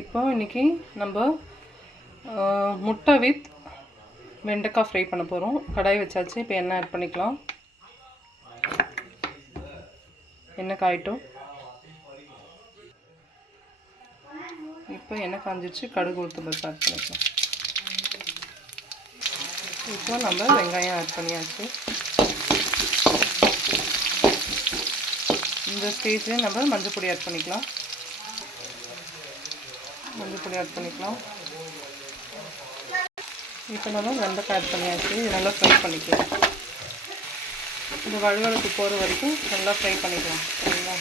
இப்போ இன்றைக்கி நம்ம முட்டை வித் வெண்டைக்காய் ஃப்ரை பண்ண போகிறோம் கடாய் வச்சாச்சு இப்போ எண்ணெய் ஆட் பண்ணிக்கலாம். எண்ணெய் காயிட்டும். இப்போ எண்ணெய் காஞ்சிச்சு கடுகு உளுத்து ஆட் பண்ணிக்கலாம். இப்போ நம்ம வெங்காயம் ஆட் பண்ணியாச்சு. இந்த ஸ்டேஜ்லேயே நம்ம மஞ்சள் பொடி ஆட் பண்ணிக்கலாம். மஞ்சள் ஆட் பண்ணிக்கலாம். இப்போ நம்ம வெண்டைக்காய் ஆட் பண்ணியாச்சு. இது நல்லா ஃப்ரை பண்ணிக்கலாம். இந்த வழுவழுக்கு போகிற வரைக்கும் நல்லா ஃப்ரை பண்ணிக்கலாம். சரிங்களா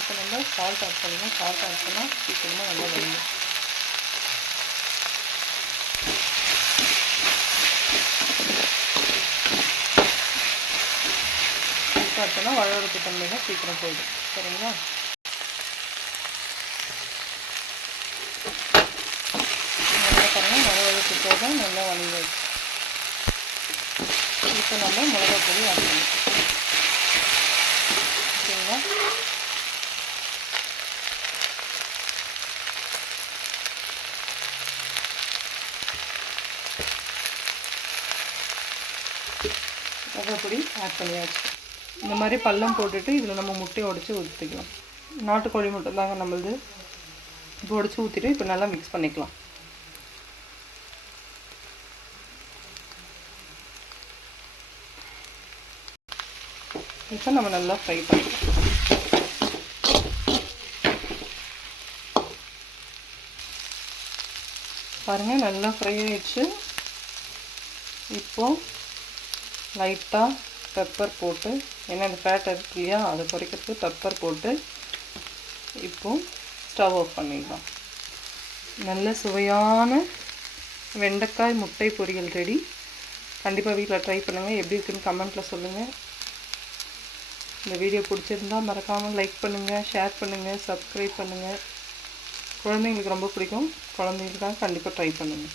இப்போ நம்ம சால்ட் ஆட் பண்ணுங்கள் சால்ட் ஆட் பண்ணால் சீக்கிரமாக நல்லா வரும் உப்பு ஆட் பண்ணால் வளர்ப்பு தன்மையாக சீக்கிரம் போயிடும். சரிங்களா? நல்லா பாருங்கள் வளர்ப்பு போக நல்லா வணிகாச்சு இப்போ நம்ம மிளகாய் பொடி ஆட் பண்ணிக்கலாம் மிளகாப்பொடி ஆட் பண்ணியாச்சு. இந்த மாதிரி பள்ளம் போட்டுட்டு இதில் நம்ம முட்டையை உடச்சி ஊற்றிக்கலாம் நாட்டுக்கோழி முட்டை தாங்க நம்மளது. இப்போ உடச்சி ஊற்றிட்டு இப்போ நல்லா மிக்ஸ் பண்ணிக்கலாம். இப்போ நம்ம நல்லா ஃப்ரை பண்ணிக்கலாம். பாருங்கள் நல்லா ஃப்ரை ஆயிடுச்சு. இப்போது லைட்டாக பெப்பர் போட்டு ஏன்னா இந்த ஃபேட் இருக்கு இல்லையா அதை குறைக்கிறதுக்கு பெப்பர் போட்டு இப்போது ஸ்டவ் ஆஃப் பண்ணிடலாம். நல்ல சுவையான வெண்டைக்காய் முட்டை பொரியல் ரெடி கண்டிப்பாக வீட்டில் ட்ரை பண்ணுங்கள் எப்படி இருக்குன்னு கமெண்ட்டில் சொல்லுங்கள் இந்த வீடியோ பிடிச்சிருந்தா மறக்காமல் லைக் பண்ணுங்கள் ஷேர் பண்ணுங்கள் சப்ஸ்கிரைப் பண்ணுங்கள் குழந்தைங்களுக்கு ரொம்ப பிடிக்கும். குழந்தைங்களுக்காக கண்டிப்பாக ட்ரை பண்ணுங்கள்